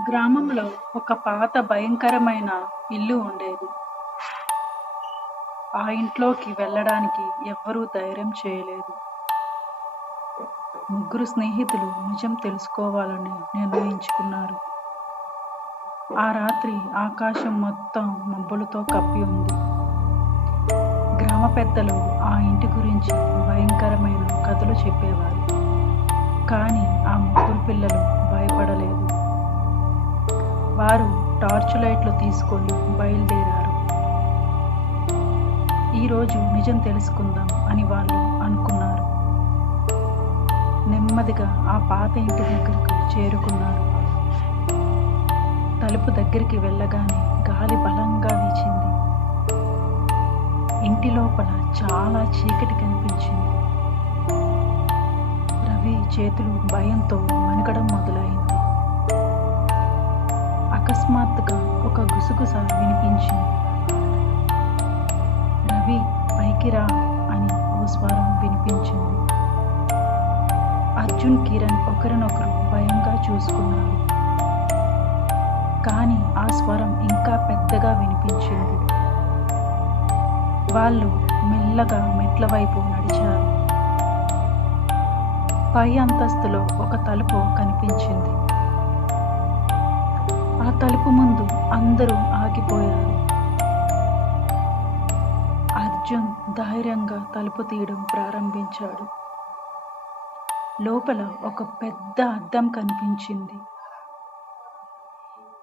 గ్రామంలో ఒక పాత భయంకరమైన ఇల్లు ఉండేది. ఆ ఇంట్లోకి వెళ్ళడానికి ఎవ్వరూ ధైర్యం చేయలేదు. ముగ్గురు స్నేహితులు నిజం తెలుసుకోవాలని నిర్ణయించుకున్నారు. ఆ రాత్రి ఆకాశం మొత్తం మబ్బులతో కప్పి ఉంది. గ్రామ పెద్దలు ఆ ఇంటి గురించి భయంకరమైన కథలు చెప్పేవారు. కానీ ఆ ముగ్గురు పిల్లలు భయపడలేదు. వారు టార్చ్ లైట్లు తీసుకొని బయలుదేరారు. ఈరోజు నిజం తెలుసుకుందాం అని వాళ్ళు అనుకున్నారు. నెమ్మదిగా ఆ పాత ఇంటి దగ్గరకు చేరుకున్నారు. తలుపు దగ్గరికి వెళ్ళగానే గాలి బలంగా వీచింది. ఇంటి లోపల చాలా చీకటి కనిపించింది. రవి చేతులు భయంతో వణకడం మొదలైంది. అకస్మాత్తుగా ఒక గుసగుస వినిపించింది. రవి, పైకి రా అని ఓ స్వరం వినిపించింది. అర్జున్, కిరణ్ ఒకరినొకరు భయంగా చూసుకున్నారు. కానీ ఆ స్వరం ఇంకా పెద్దగా వినిపించింది. వాళ్ళు మెల్లగా మెట్ల వైపు నడిచారు. పై అంతస్తులో ఒక తలుపు కనిపించింది. ఆ తలుపు ముందు అందరూ ఆగిపోయారు. అర్జున్ ధైర్యంగా తలుపు తీయడం ప్రారంభించాడు. లోపల ఒక పెద్ద అద్దం కనిపించింది.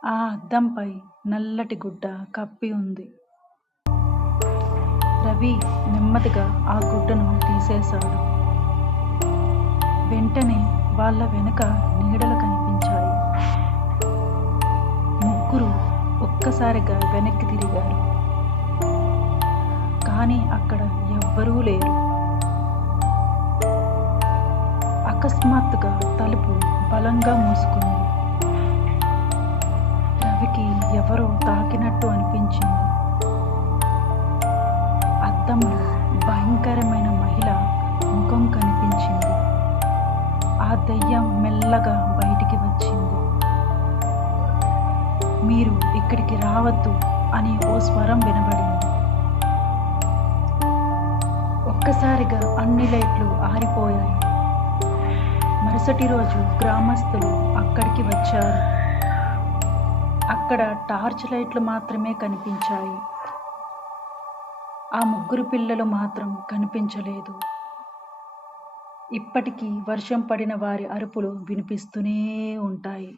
ఆ అద్దంపై నల్లటి గుడ్డ కప్పి ఉంది. రవి నెమ్మదిగా ఆ గుడ్డను తీసేశాడు. వెంటనే వాళ్ళ వెనుక నీడలు కనిపించాయి. ముగ్గురు ఒక్కసారిగా వెనక్కి తిరిగారు. కానీ అక్కడ ఎవ్వరూ లేరు. అకస్మాత్తుగా తలుపు బలంగా మూసుకుంది. రవికి ఎవరో తాకినట్టు అనిపించింది. అద్దంలో భయంకరమైన మహిళ ముఖం కనిపించింది. ఆ దెయ్యం మెల్లగా బయటికి వచ్చింది. మీరు ఇక్కడికి రావద్దు అని ఓ స్వరం వినబడింది. ఒక్కసారిగా అన్ని లైట్లు ఆరిపోయాయి. మరుసటి రోజు గ్రామస్తులు అక్కడికి వచ్చారు. అక్కడ టార్చ్ లైట్లు మాత్రమే కనిపించాయి. ఆ ముగ్గురు పిల్లలు మాత్రం కనిపించలేదు. ఇప్పటికీ వర్షం పడిన వారి అరుపులు వినిపిస్తూనే ఉంటాయి.